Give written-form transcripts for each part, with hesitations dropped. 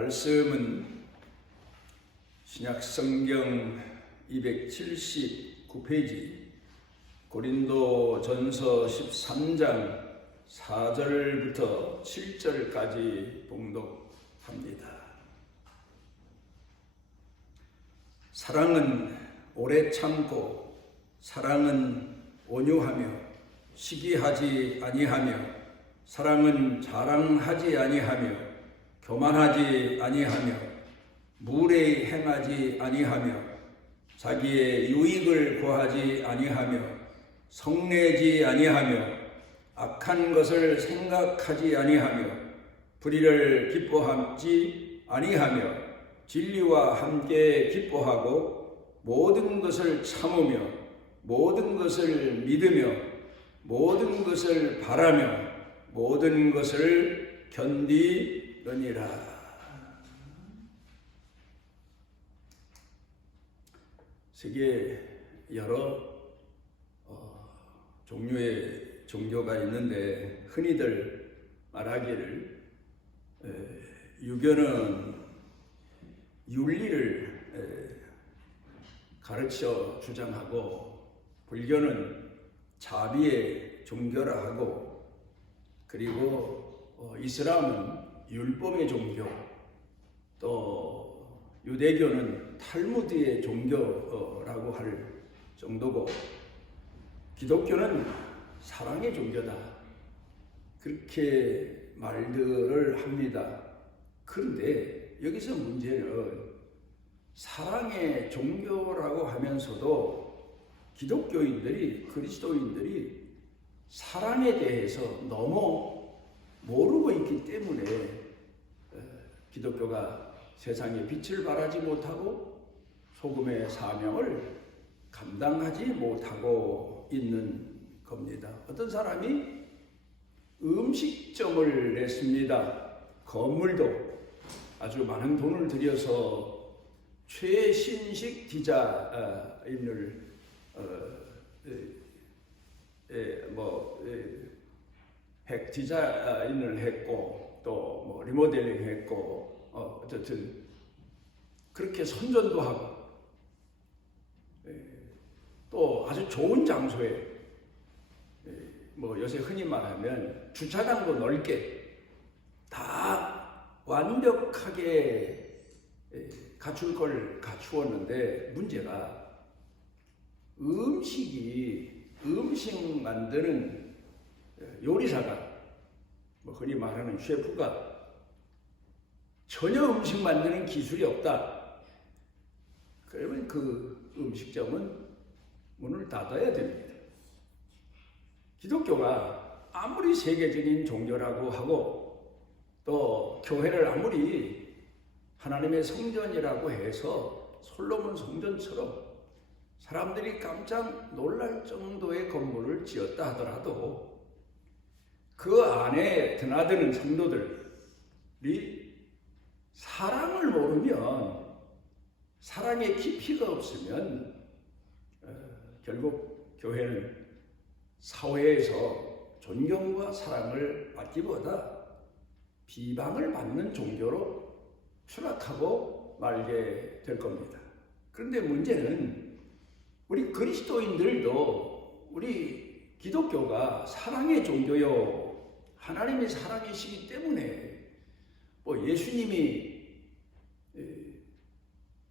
말씀은 신약성경 279페이지 고린도전서 13장 4절부터 7절까지 봉독합니다. 사랑은 오래 참고 사랑은 온유하며 시기하지 아니하며 사랑은 자랑하지 아니하며 교만하지 아니하며 무례히 행하지 아니하며 자기의 유익을 구하지 아니하며 성내지 아니하며 악한 것을 생각하지 아니하며 불의를 기뻐하지 아니하며 진리와 함께 기뻐하고 모든 것을 참으며 모든 것을 믿으며 모든 것을 바라며 모든 것을 견디느니라. 세계에 여러 종류의 종교가 있는데 흔히들 말하기를 유교는 윤리를 가르쳐 주장하고 불교는 자비의 종교라 하고 그리고 이슬람은 율법의 종교 또 유대교는 탈무드의 종교라고 할 정도고 기독교는 사랑의 종교다 그렇게 말들을 합니다. 그런데 여기서 문제는 사랑의 종교라고 하면서도 기독교인들이 그리스도인들이 사랑에 대해서 너무 모르고 있기 때문에 기독교가 세상에 빛을 발하지 못하고 소금의 사명을 감당하지 못하고 있는 겁니다. 어떤 사람이 음식점을 냈습니다. 건물도 아주 많은 돈을 들여서 최신식 디자인을 핵 디자인을 했고 또 뭐 리모델링 했고 어쨌든 그렇게 선전도 하고 또 아주 좋은 장소에 뭐 요새 흔히 말하면 주차장도 넓게 다 완벽하게 갖출 걸 갖추었는데 문제가 음식 만드는 요리사가 뭐 흔히 말하는 셰프가 전혀 음식 만드는 기술이 없다. 그러면 그 음식점은 문을 닫아야 됩니다. 기독교가 아무리 세계적인 종교라고 하고 또 교회를 아무리 하나님의 성전이라고 해서 솔로몬 성전처럼 사람들이 깜짝 놀랄 정도의 건물을 지었다 하더라도 그 안에 드나드는 성도들이 사랑을 모르면 사랑의 깊이가 없으면 결국 교회는 사회에서 존경과 사랑을 받기보다 비방을 받는 종교로 추락하고 말게 될 겁니다. 그런데 문제는 우리 그리스도인들도 우리 기독교가 사랑의 종교요 하나님이 사랑이시기 때문에 뭐 예수님이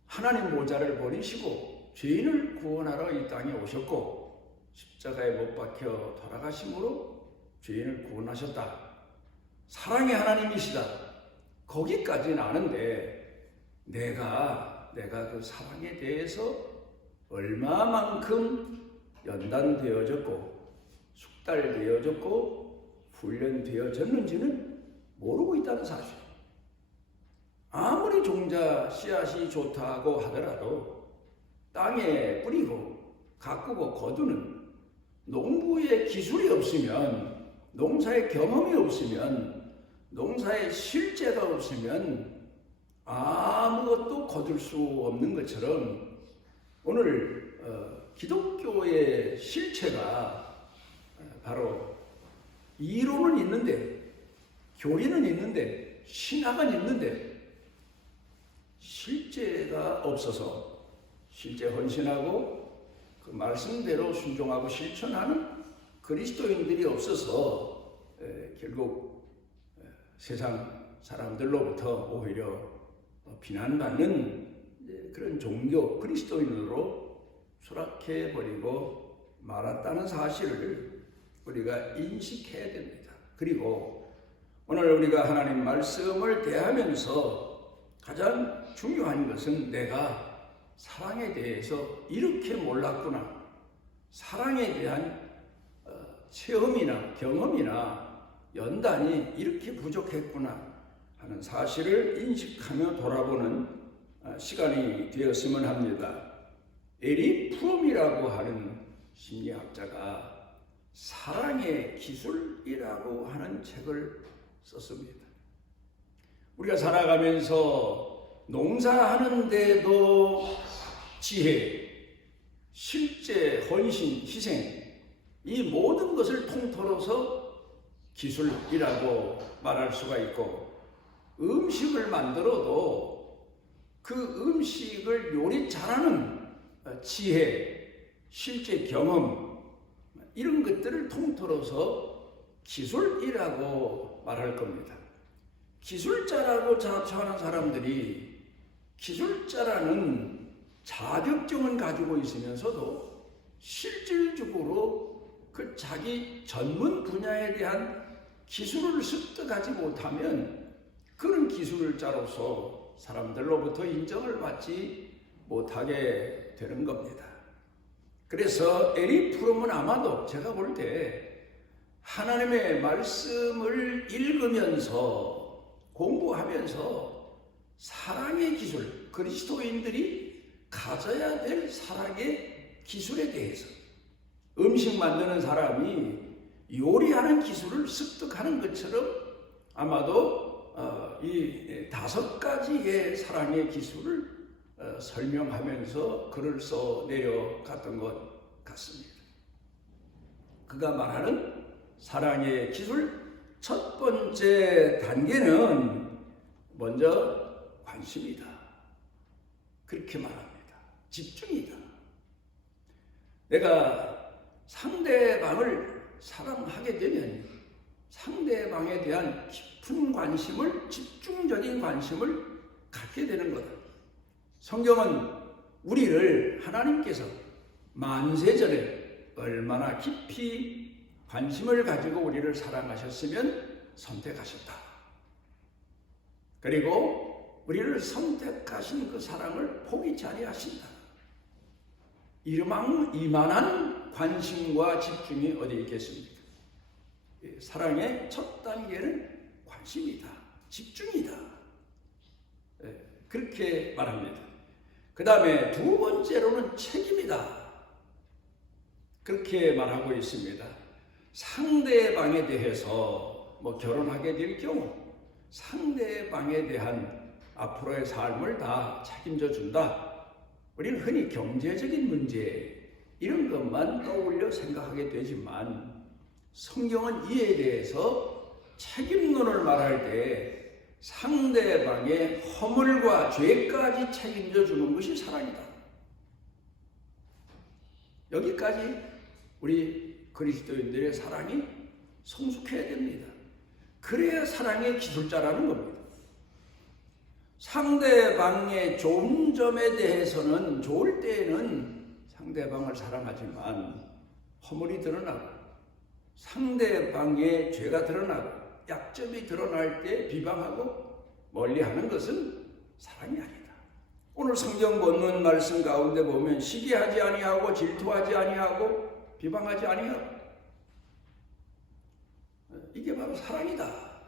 하나님 모자를 버리시고 죄인을 구원하러 이 땅에 오셨고 십자가에 못 박혀 돌아가심으로 죄인을 구원하셨다. 사랑의 하나님이시다. 거기까지는 아는데 내가 그 사랑에 대해서 얼마만큼 연단되어졌고 숙달되어졌고 훈련되어졌는지는 모르고 있다는 사실. 아무리 종자 씨앗이 좋다고 하더라도 땅에 뿌리고 가꾸고 거두는 농부의 기술이 없으면 농사의 경험이 없으면 농사의 실제가 없으면 아무것도 거둘 수 없는 것처럼 오늘 기독교의 실체가 바로 이론은 있는데 교리는 있는데 신학은 있는데 실제가 없어서 실제 헌신하고 그 말씀대로 순종하고 실천하는 그리스도인들이 없어서 결국 세상 사람들로부터 오히려 비난받는 그런 종교 그리스도인으로 수락해버리고 말았다는 사실을 우리가 인식해야 됩니다. 그리고 오늘 우리가 하나님 말씀을 대하면서 가장 중요한 것은 내가 사랑에 대해서 이렇게 몰랐구나, 사랑에 대한 체험이나 경험이나 연단이 이렇게 부족했구나 하는 사실을 인식하며 돌아보는 시간이 되었으면 합니다. 에리 프롬이라고 하는 심리학자가 사랑의 기술이라고 하는 책을 썼습니다. 우리가 살아가면서 농사하는데도 지혜, 실제 헌신, 희생, 이 모든 것을 통틀어서 기술이라고 말할 수가 있고, 음식을 만들어도 그 음식을 요리 잘하는 지혜, 실제 경험, 이런 것들을 통틀어서 기술이라고 말할 겁니다. 기술자라고 자처하는 사람들이 기술자라는 자격증은 가지고 있으면서도 실질적으로 그 자기 전문 분야에 대한 기술을 습득하지 못하면 그런 기술자로서 사람들로부터 인정을 받지 못하게 되는 겁니다. 그래서 에리 프롬은 아마도 제가 볼 때 하나님의 말씀을 읽으면서 공부하면서 사랑의 기술, 그리스도인들이 가져야 될 사랑의 기술에 대해서, 음식 만드는 사람이 요리하는 기술을 습득하는 것처럼 아마도 이 5가지의 사랑의 기술을 설명하면서 글을 써 내려갔던 것 같습니다. 그가 말하는 사랑의 기술 첫 번째 단계는 먼저 관심이다. 그렇게 말합니다. 집중이다. 내가 상대방을 사랑하게 되면 상대방에 대한 깊은 관심을, 집중적인 관심을 갖게 되는 거다. 성경은 우리를 하나님께서 만세전에 얼마나 깊이 관심을 가지고 우리를 사랑하셨으면 선택하셨다. 그리고 우리를 선택하신 그 사랑을 포기치 아니하신다. 이만한 관심과 집중이 어디 있겠습니까? 사랑의 첫 단계는 관심이다. 집중이다. 그렇게 말합니다. 그 다음에 두 번째로는 책임이다. 그렇게 말하고 있습니다. 상대방에 대해서 결혼하게 될 경우 상대방에 대한 앞으로의 삶을 다 책임져 준다. 우리는 흔히 경제적인 문제 이런 것만 떠올려 생각하게 되지만 성경은 이에 대해서 책임론을 말할 때 상대방의 허물과 죄까지 책임져 주는 것이 사랑이다. 여기까지 우리 그리스도인들의 사랑이 성숙해야 됩니다. 그래야 사랑의 기술자라는 겁니다. 상대방의 좋은 점에 대해서는 좋을 때에는 상대방을 사랑하지만 허물이 드러나고 상대방의 죄가 드러나고 약점이 드러날 때 비방하고 멀리하는 것은 사랑이 아니다. 오늘 성경 본문 말씀 가운데 보면 시기하지 아니하고 질투하지 아니하고 비방하지 아니하고, 이게 바로 사랑이다.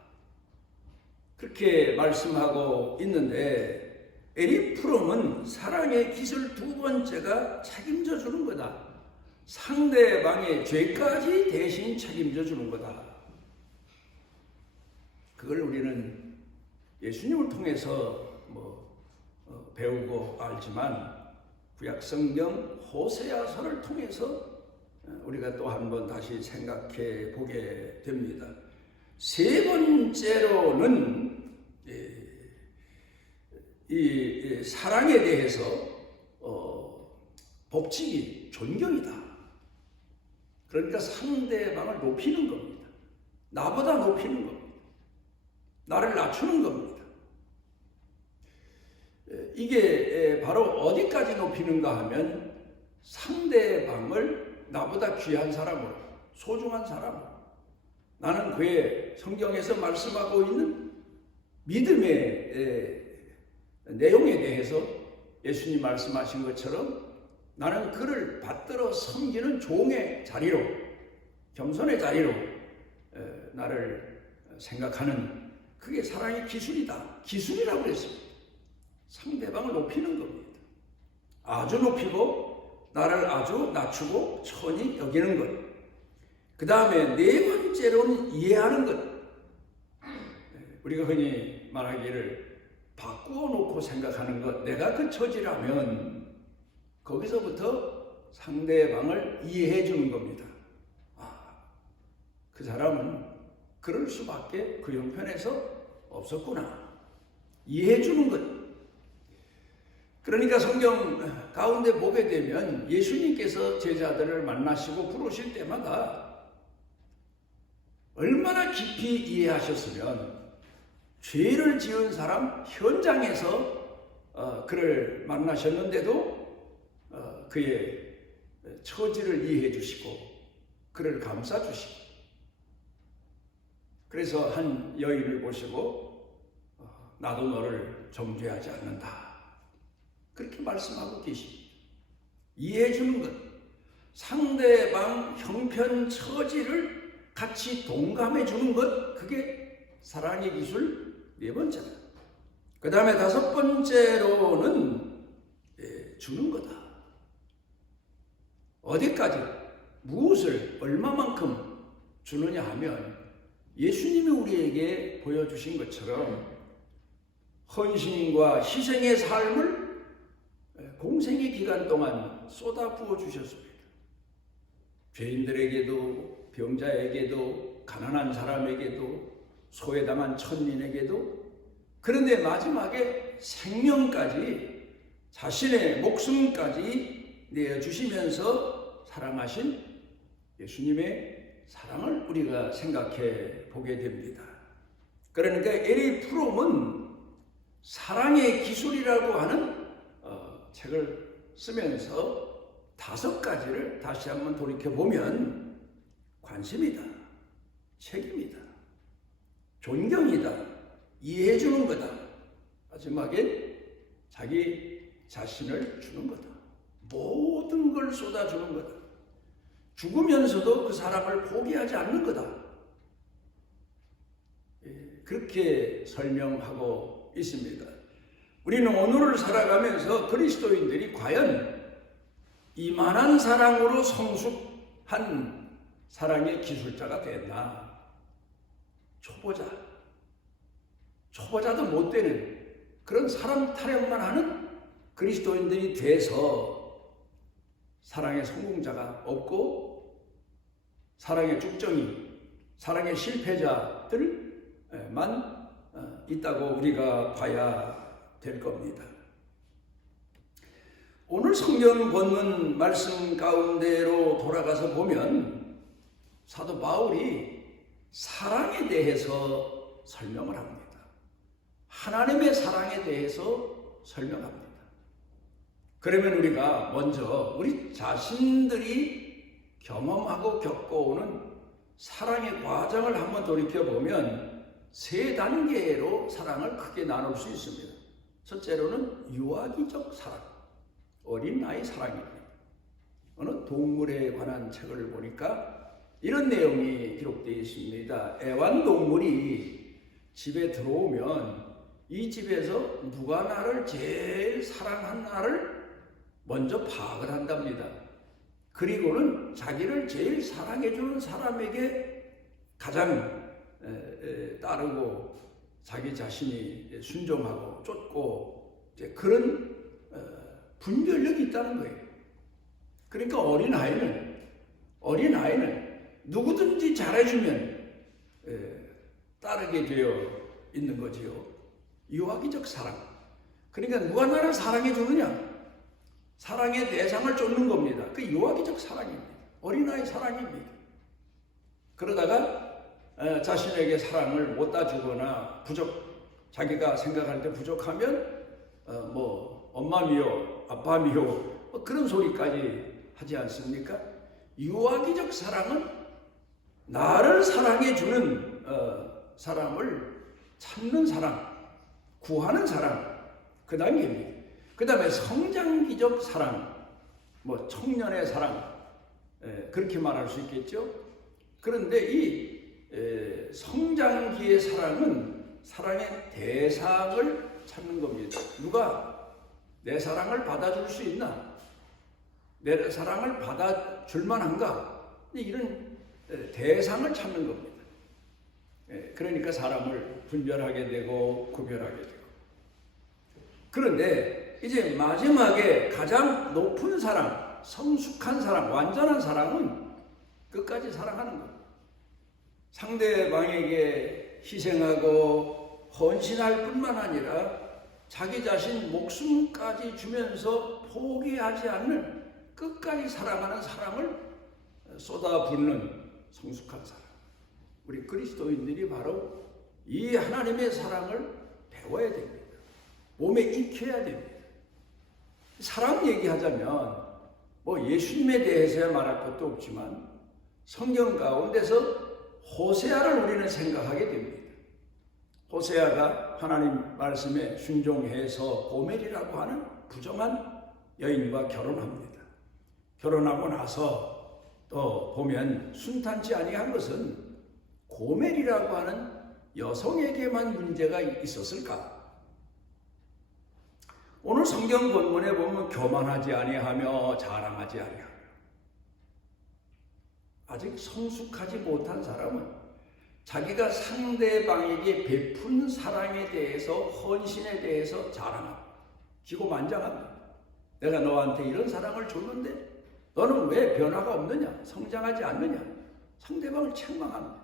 그렇게 말씀하고 있는데 에리 프롬은 사랑의 기술 두 번째가 책임져 주는 거다. 상대방의 죄까지 대신 책임져 주는 거다. 그걸 우리는 예수님을 통해서 배우고 알지만 구약성경 호세아서를 통해서 우리가 또 한 번 다시 생각해 보게 됩니다. 세 번째로는 이 사랑에 대해서 법칙이 존경이다. 그러니까 상대방을 높이는 겁니다. 나보다 높이는 겁니다. 나를 낮추는 겁니다. 이게 바로 어디까지 높이는가 하면 상대방을 나보다 귀한 사람으로, 소중한 사람으로, 나는 그의 성경에서 말씀하고 있는 믿음의 내용에 대해서 예수님 말씀하신 것처럼 나는 그를 받들어 섬기는 종의 자리로, 겸손의 자리로 나를 생각하는, 그게 사랑의 기술이다. 기술이라고 그랬습니다. 상대방을 높이는 겁니다. 아주 높이고 나를 아주 낮추고 천히 여기는 것. 그 다음에 네 번째로는 이해하는 것. 우리가 흔히 말하기를 바꾸어 놓고 생각하는 것. 내가 그 처지라면 거기서부터 상대방을 이해해 주는 겁니다. 그 사람은 그럴 수밖에 그 형편에서 없었구나. 이해해 주는 것. 그러니까 성경 가운데 보게 되면 예수님께서 제자들을 만나시고 부르실 때마다 얼마나 깊이 이해하셨으면 죄를 지은 사람 현장에서 그를 만나셨는데도 그의 처지를 이해해 주시고 그를 감싸 주시고, 그래서 한 여인을 보시고 나도 너를 정죄하지 않는다, 그렇게 말씀하고 계십니다. 이해해 주는 것, 상대방 형편 처지를 같이 동감해 주는 것, 그게 사랑의 기술 네 번째다. 그 다음에 다섯 번째로는 주는 거다. 어디까지, 무엇을 얼마만큼 주느냐 하면 예수님이 우리에게 보여주신 것처럼 헌신과 희생의 삶을 공생의 기간 동안 쏟아 부어 주셨습니다. 죄인들에게도, 병자에게도, 가난한 사람에게도, 소외당한 천민에게도, 그런데 마지막에 생명까지, 자신의 목숨까지 내어주시면서 사랑하신 예수님의 사랑을 우리가 생각해 보게 됩니다. 그러니까 에리 프롬은 사랑의 기술이라고 하는 책을 쓰면서 다섯 가지를 다시 한번 돌이켜보면 관심이다, 책임이다, 존경이다, 이해해주는 거다, 마지막에 자기 자신을 주는 거다. 모든 걸 쏟아주는 거다. 죽으면서도 그 사람을 포기하지 않는 거다. 그렇게 설명하고 있습니다. 우리는 오늘을 살아가면서 그리스도인들이 과연 이만한 사랑으로 성숙한 사랑의 기술자가 됐나? 초보자도 못 되는 그런 사랑 타령만 하는 그리스도인들이 돼서 사랑의 성공자가 없고 사랑의 쭉정이, 사랑의 실패자들만 있다고 우리가 봐야 될 겁니다. 오늘 성경 본문 말씀 가운데로 돌아가서 보면 사도 바울이 사랑에 대해서 설명을 합니다. 하나님의 사랑에 대해서 설명합니다. 그러면 우리가 먼저 우리 자신들이 경험하고 겪어오는 사랑의 과정을 한번 돌이켜보면 세 단계로 사랑을 크게 나눌 수 있습니다. 첫째로는 유아기적 사랑, 어린아이 사랑입니다. 어느 동물에 관한 책을 보니까 이런 내용이 기록되어 있습니다. 애완동물이 집에 들어오면 이 집에서 누가 나를 제일 사랑하나를 먼저 파악을 한답니다. 그리고는 자기를 제일 사랑해주는 사람에게 가장 따르고 자기 자신이 순종하고 쫓고 그런 분별력이 있다는 거예요. 그러니까 어린아이는 누구든지 잘해주면 따르게 되어 있는 거지요. 유아기적 사랑. 그러니까 누가 나를 사랑해 주느냐? 사랑의 대상을 쫓는 겁니다. 그 유아기적 사랑입니다. 어린아이 사랑입니다. 그러다가 자신에게 사랑을 못다 주거나 자기가 생각할 때 부족하면 엄마 미워, 아빠 미워 그런 소리까지 하지 않습니까? 유아기적 사랑은 나를 사랑해 주는 사람을 찾는 사랑, 구하는 사랑 그 단계입니다. 그 다음에 성장기적 사랑, 청년의 사랑 그렇게 말할 수 있겠죠. 그런데 이 성장기의 사랑은 사랑의 대상을 찾는 겁니다. 누가 내 사랑을 받아줄 수 있나? 내 사랑을 받아줄 만한가? 이런 대상을 찾는 겁니다. 그러니까 사람을 분별하게 되고 구별하게 되고. 그런데 이제 마지막에 가장 높은 사랑, 성숙한 사랑, 완전한 사랑은 끝까지 사랑하는 것. 상대방에게 희생하고 헌신할 뿐만 아니라 자기 자신 목숨까지 주면서 포기하지 않는 끝까지 사랑하는 사랑을 쏟아붓는 성숙한 사랑. 우리 그리스도인들이 바로 이 하나님의 사랑을 배워야 됩니다. 몸에 익혀야 됩니다. 사랑 얘기하자면 예수님에 대해서야 말할 것도 없지만 성경 가운데서 호세아를 우리는 생각하게 됩니다. 호세아가 하나님 말씀에 순종해서 고멜이라고 하는 부정한 여인과 결혼합니다. 결혼하고 나서 또 보면 순탄치 아니한 것은 고멜이라고 하는 여성에게만 문제가 있었을까? 오늘 성경 본문에 보면 교만하지 아니하며 자랑하지 아니하며 아직 성숙하지 못한 사람은 자기가 상대방에게 베푼 사랑에 대해서 헌신에 대해서 자랑합니다. 기고만장합니다. 내가 너한테 이런 사랑을 줬는데 너는 왜 변화가 없느냐? 성장하지 않느냐? 상대방을 책망합니다.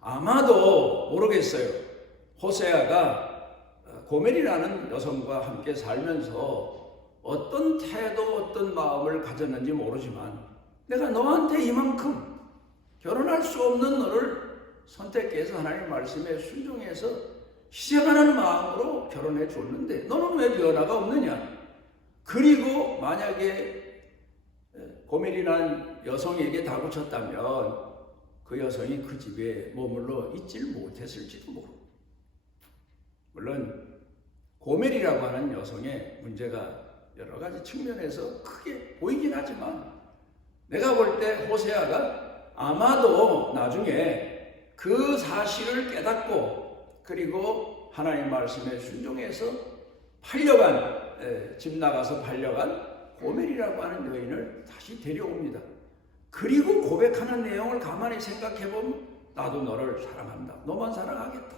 아마도 모르겠어요. 호세아가 고멜이라는 여성과 함께 살면서 어떤 태도, 어떤 마음을 가졌는지 모르지만 내가 너한테 이만큼 결혼할 수 없는 너를 선택해서 하나님 말씀에 순종해서 희생하는 마음으로 결혼해 줬는데 너는 왜 변화가 없느냐? 그리고 만약에 고멜이라는 여성에게 다그쳤다면 그 여성이 그 집에 머물러 있질 못했을지도 모르고, 물론 고멜이라고 하는 여성의 문제가 여러 가지 측면에서 크게 보이긴 하지만 내가 볼 때 호세아가 아마도 나중에 그 사실을 깨닫고 그리고 하나님 말씀에 순종해서 집 나가서 팔려간 고멜이라고 하는 여인을 다시 데려옵니다. 그리고 고백하는 내용을 가만히 생각해보면 나도 너를 사랑한다. 너만 사랑하겠다.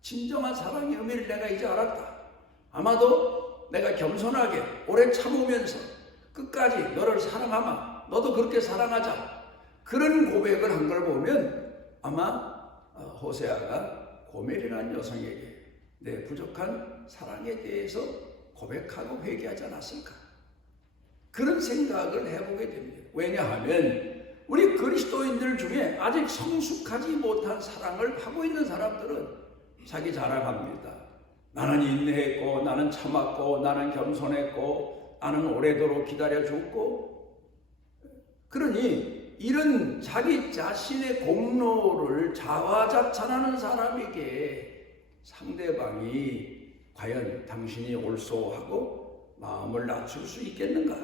진정한 사랑의 의미를 내가 이제 알았다. 아마도 내가 겸손하게 오래 참으면서 끝까지 너를 사랑하마. 너도 그렇게 사랑하자. 그런 고백을 한 걸 보면 아마 호세아가 고멜이라는 여성에게 내 부족한 사랑에 대해서 고백하고 회개하지 않았을까? 그런 생각을 해보게 됩니다. 왜냐하면 우리 그리스도인들 중에 아직 성숙하지 못한 사랑을 하고 있는 사람들은 자기 자랑합니다. 나는 인내했고, 나는 참았고, 나는 겸손했고, 나는 오래도록 기다려줬고. 그러니 이런 자기 자신의 공로를 자화자찬하는 사람에게 상대방이 과연 당신이 옳소하고 마음을 낮출 수 있겠는가?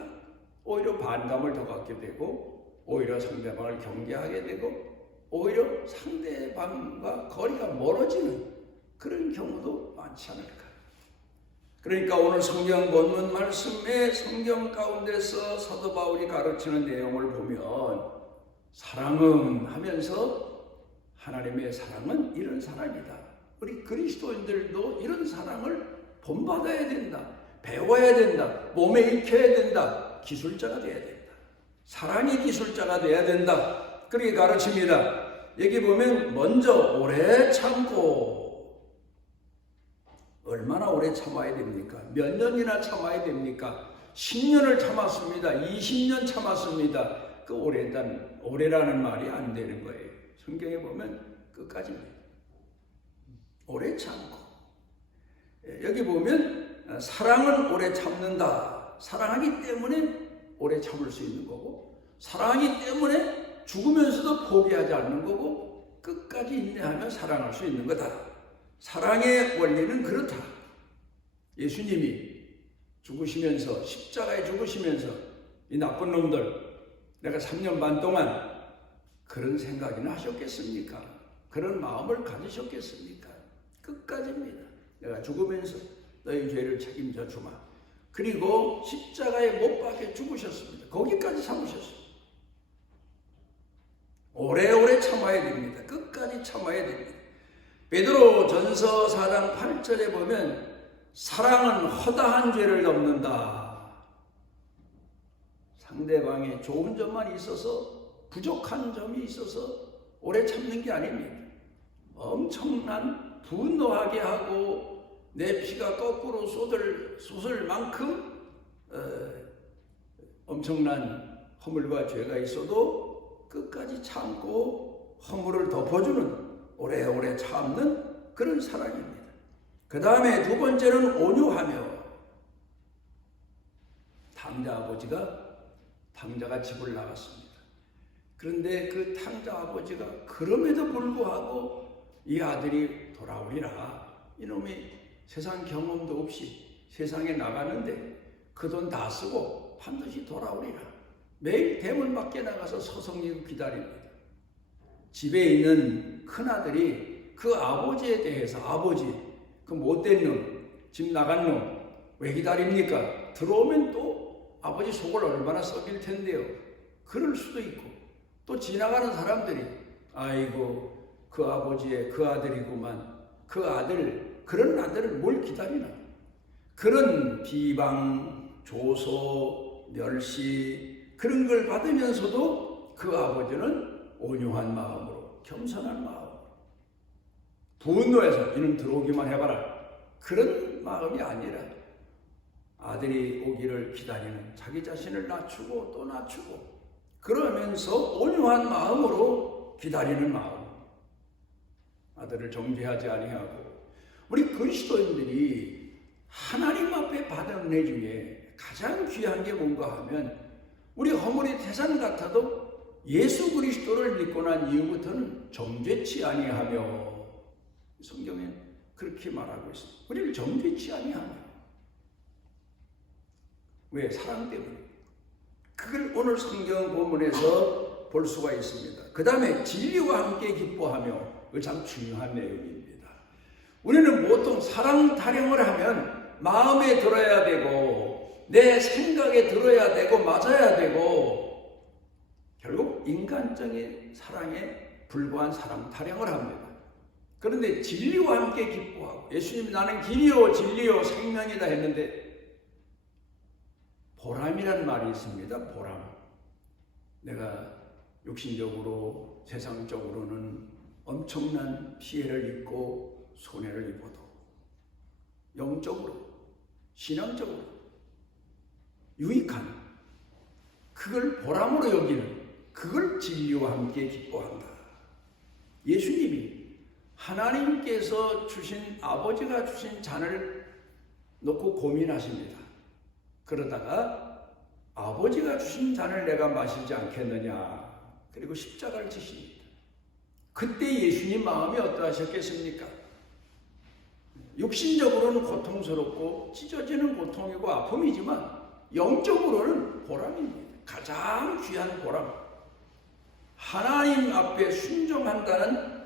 오히려 반감을 더 갖게 되고 오히려 상대방을 경계하게 되고 오히려 상대방과 거리가 멀어지는 그런 경우도 많지 않을까? 그러니까 오늘 성경 본문 말씀에 성경 가운데서 사도 바울이 가르치는 내용을 보면 사랑은 하면서 하나님의 사랑은 이런 사랑이다. 우리 그리스도인들도 이런 사랑을 본받아야 된다. 배워야 된다. 몸에 익혀야 된다. 기술자가 돼야 된다. 사랑의 기술자가 돼야 된다. 그렇게 가르칩니다. 여기 보면 먼저 오래 참고 얼마나 오래 참아야 됩니까? 몇 년이나 참아야 됩니까? 10년을 참았습니다. 20년 참았습니다. 그 오래라는 말이 안 되는 거예요. 성경에 보면 끝까지입니다. 오래 참고. 여기 보면 사랑은 오래 참는다. 사랑하기 때문에 오래 참을 수 있는 거고, 사랑하기 때문에 죽으면서도 포기하지 않는 거고, 끝까지 인내하며 사랑할 수 있는 거다. 사랑의 원리는 그렇다. 예수님이 죽으시면서, 십자가에 죽으시면서 이 나쁜 놈들, 내가 3년 반 동안 그런 생각이나 하셨겠습니까? 그런 마음을 가지셨겠습니까? 끝까지입니다. 내가 죽으면서 너희 죄를 책임져 주마. 그리고 십자가에 못 박혀 죽으셨습니다. 거기까지 참으셨습니다. 오래오래 참아야 됩니다. 끝까지 참아야 됩니다. 베드로 전서 4장 8절에 보면 사랑은 허다한 죄를 덮는다. 상대방의 좋은 점만 있어서, 부족한 점이 있어서 오래 참는 게 아닙니다. 엄청난 분노하게 하고 내 피가 거꾸로 쏟을 만큼 엄청난 허물과 죄가 있어도 끝까지 참고 허물을 덮어주는, 오래오래 참는 그런 사랑입니다. 그 다음에 두 번째는 온유하며. 탕자 아버지가 탕자가 집을 나갔습니다. 그런데 그 탕자 아버지가 그럼에도 불구하고 이 아들이 돌아오리라. 이놈이 세상 경험도 없이 세상에 나가는데 그 돈 다 쓰고 반드시 돌아오리라. 매일 대문 밖에 나가서 서성이고 기다립니다. 집에 있는 큰아들이 그 아버지에 대해서, 아버지, 그 못된 놈, 집 나간 놈 왜 기다립니까? 들어오면 또 아버지 속을 얼마나 썩일 텐데요. 그럴 수도 있고, 또 지나가는 사람들이 아이고 그 아버지의 그 아들이구만, 그 아들, 그런 아들을 뭘 기다리나. 그런 비방, 조소, 멸시, 그런 걸 받으면서도 그 아버지는 온유한 마음으로, 겸손한 마음으로, 분노해서 이놈 들어오기만 해봐라, 그런 마음이 아니라 아들이 오기를 기다리는, 자기 자신을 낮추고 또 낮추고 그러면서 온유한 마음으로 기다리는 마음. 아들을 정죄하지 아니하고. 우리 그리스도인들이 하나님 앞에 받은 은혜 중에 가장 귀한 게 뭔가 하면, 우리 허물이 태산 같아도 예수 그리스도를 믿고 난 이후부터는 정죄치 아니하며, 성경에 그렇게 말하고 있습니다. 우리를 정죄치 아니하며. 왜? 사랑 때문에. 그걸 오늘 성경 본문에서 볼 수가 있습니다. 그 다음에 진리와 함께 기뻐하며. 이거 참 중요한 내용입니다. 우리는 보통 사랑 타령을 하면 마음에 들어야 되고 내 생각에 들어야 되고 맞아야 되고 결국 인간적인 사랑에 불과한 사랑 타령을 합니다. 그런데 진리와 함께 기뻐하고, 예수님이 나는 길이요 진리요 생명이다 했는데 보람이라는 말이 있습니다. 보람. 내가 육신적으로 세상적으로는 엄청난 피해를 입고 손해를 입어도 영적으로, 신앙적으로 유익한, 그걸 보람으로 여기는, 그걸 진리와 함께 기뻐한다. 예수님이 하나님께서 주신, 아버지가 주신 잔을 놓고 고민하십니다. 그러다가 아버지가 주신 잔을 내가 마시지 않겠느냐. 그리고 십자가를 지십니다. 그때 예수님 마음이 어떠하셨겠습니까? 육신적으로는 고통스럽고 찢어지는 고통이고 아픔이지만 영적으로는 보람입니다. 가장 귀한 보람. 하나님 앞에 순종한다는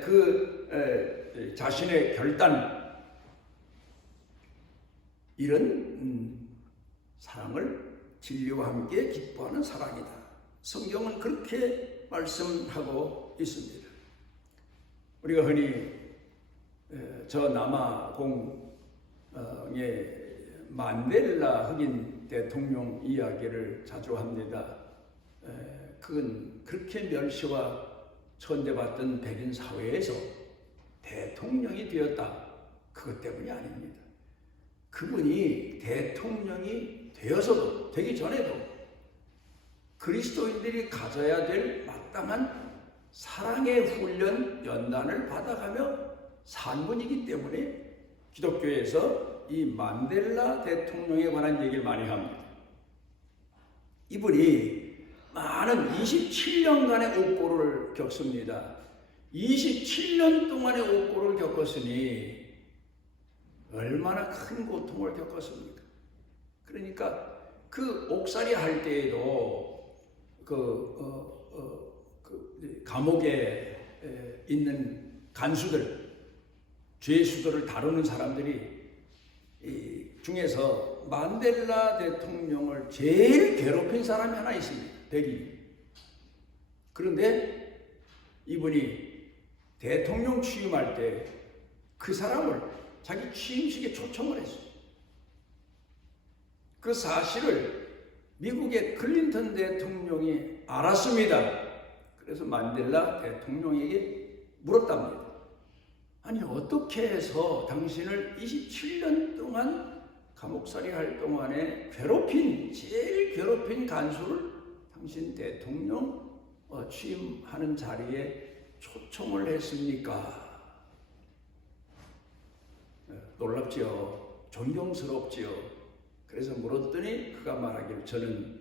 그 자신의 결단, 이런 사랑을 진리와 함께 기뻐하는 사랑이다. 성경은 그렇게 말씀하고 있습니다. 우리가 흔히 저 남아공의 만델라 흑인 대통령 이야기를 자주 합니다. 그건 그렇게 멸시와 천대받던 백인 사회에서 대통령이 되었다. 그것 때문이 아닙니다. 그분이 대통령이 되어서도, 되기 전에도 그리스도인들이 가져야 될 마땅한 사랑의 훈련 연단을 받아가며 산 분이기 때문에 기독교에서 이 만델라 대통령에 관한 얘기를 많이 합니다. 이분이 많은 27년간의 옥고를 겪습니다. 27년 동안의 옥고를 겪었으니 얼마나 큰 고통을 겪었습니까? 그러니까 그 옥살이 할 때에도 감옥에 있는 간수들, 죄수들을 다루는 사람들이 중에서 만델라 대통령을 제일 괴롭힌 사람이 하나 있습니다. 백인. 그런데 이분이 대통령 취임할 때 그 사람을 자기 취임식에 초청을 했어요. 그 사실을 미국의 클린턴 대통령이 알았습니다. 그래서 만델라 대통령에게 물었답니다. 아니, 어떻게 해서 당신을 27년 동안 감옥살이 할 동안에 제일 괴롭힌 간수를 당신 대통령 취임하는 자리에 초청을 했습니까? 놀랍지요. 존경스럽지요. 그래서 물었더니 그가 말하기를 저는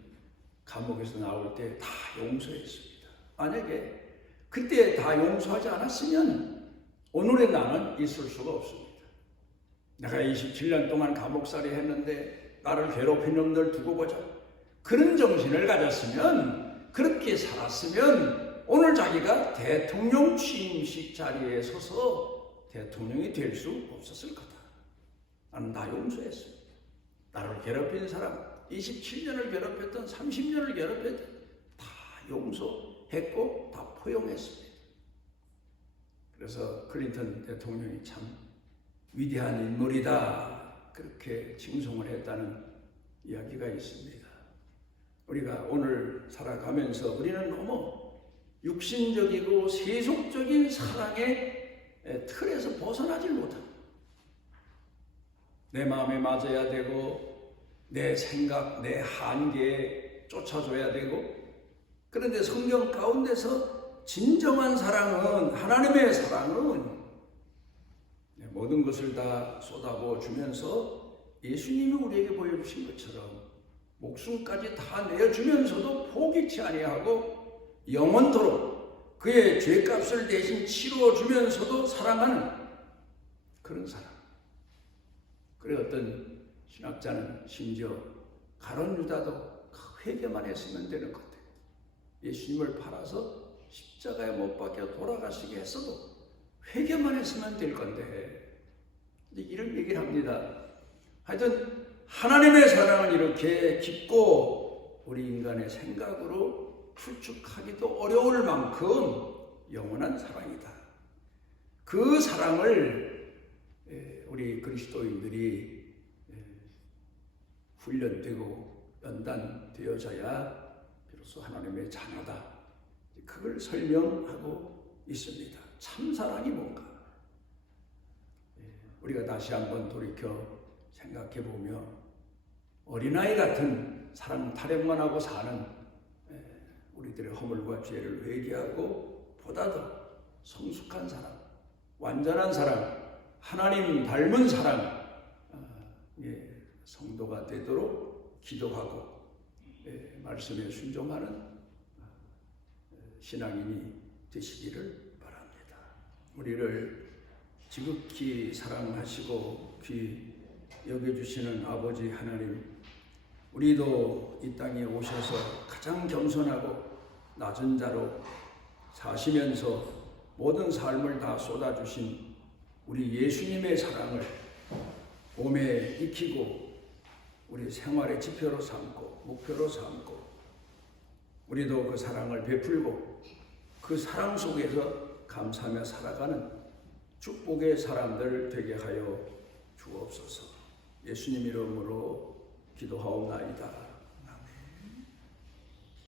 감옥에서 나올 때 다 용서했습니다. 만약에 그때 다 용서하지 않았으면 오늘의 나는 있을 수가 없습니다. 내가 27년 동안 감옥살이 했는데 나를 괴롭힌 놈들 두고 보자. 그런 정신을 가졌으면, 그렇게 살았으면 오늘 자기가 대통령 취임식 자리에 서서 대통령이 될 수 없었을 거다. 나는 다 용서했습니다. 나를 괴롭힌 사람, 27년을 괴롭혔던, 30년을 괴롭혔던 다 용서했고 다 포용했습니다. 그래서 클린턴 대통령이 참 위대한 인물이다, 그렇게 칭송을 했다는 이야기가 있습니다. 우리가 오늘 살아가면서 우리는 너무 육신적이고 세속적인 사랑의 틀에서 벗어나질 못합니다. 내 마음에 맞아야 되고 내 생각, 내 한계에 쫓아줘야 되고, 그런데 성경 가운데서 진정한 사랑은, 하나님의 사랑은 모든 것을 다 쏟아부어 주면서 예수님이 우리에게 보여주신 것처럼 목숨까지 다 내어주면서도 포기치 아니하고 영원토록 그의 죄값을 대신 치러주면서도 사랑하는 그런 사랑. 그래 어떤 신학자는 심지어 가룟 유다도 회개만 했으면 되는 것 같아요. 예수님을 팔아서 십자가에 못 박혀 돌아가시게 했어도 회개만 했으면 될 건데, 이런 얘기를 합니다. 하여튼 하나님의 사랑은 이렇게 깊고 우리 인간의 생각으로 추측하기도 어려울 만큼 영원한 사랑이다. 그 사랑을 우리 그리스도인들이 훈련되고 연단되어져야 비로소 하나님의 자녀다, 그걸 설명하고 있습니다. 참사랑이 뭔가? 우리가 다시 한번 돌이켜 생각해 보며 어린아이 같은 사랑 타령만 하고 사는 우리들의 허물과 죄를 회개하고 보다 더 성숙한 사랑, 완전한 사랑, 하나님 닮은 사랑, 성도가 되도록 기도하고 말씀에 순종하는 신앙인이 되시기를 바랍니다. 우리를 지극히 사랑하시고 귀 여겨주시는 아버지 하나님, 우리도 이 땅에 오셔서 가장 겸손하고 낮은 자로 사시면서 모든 삶을 다 쏟아주신 우리 예수님의 사랑을 몸에 익히고 우리 생활의 지표로 삼고 목표로 삼고, 우리도 그 사랑을 베풀고 그 사랑 속에서 감사하며 살아가는 축복의 사람들 되게 하여 주옵소서. 예수님 이름으로 기도하옵나이다.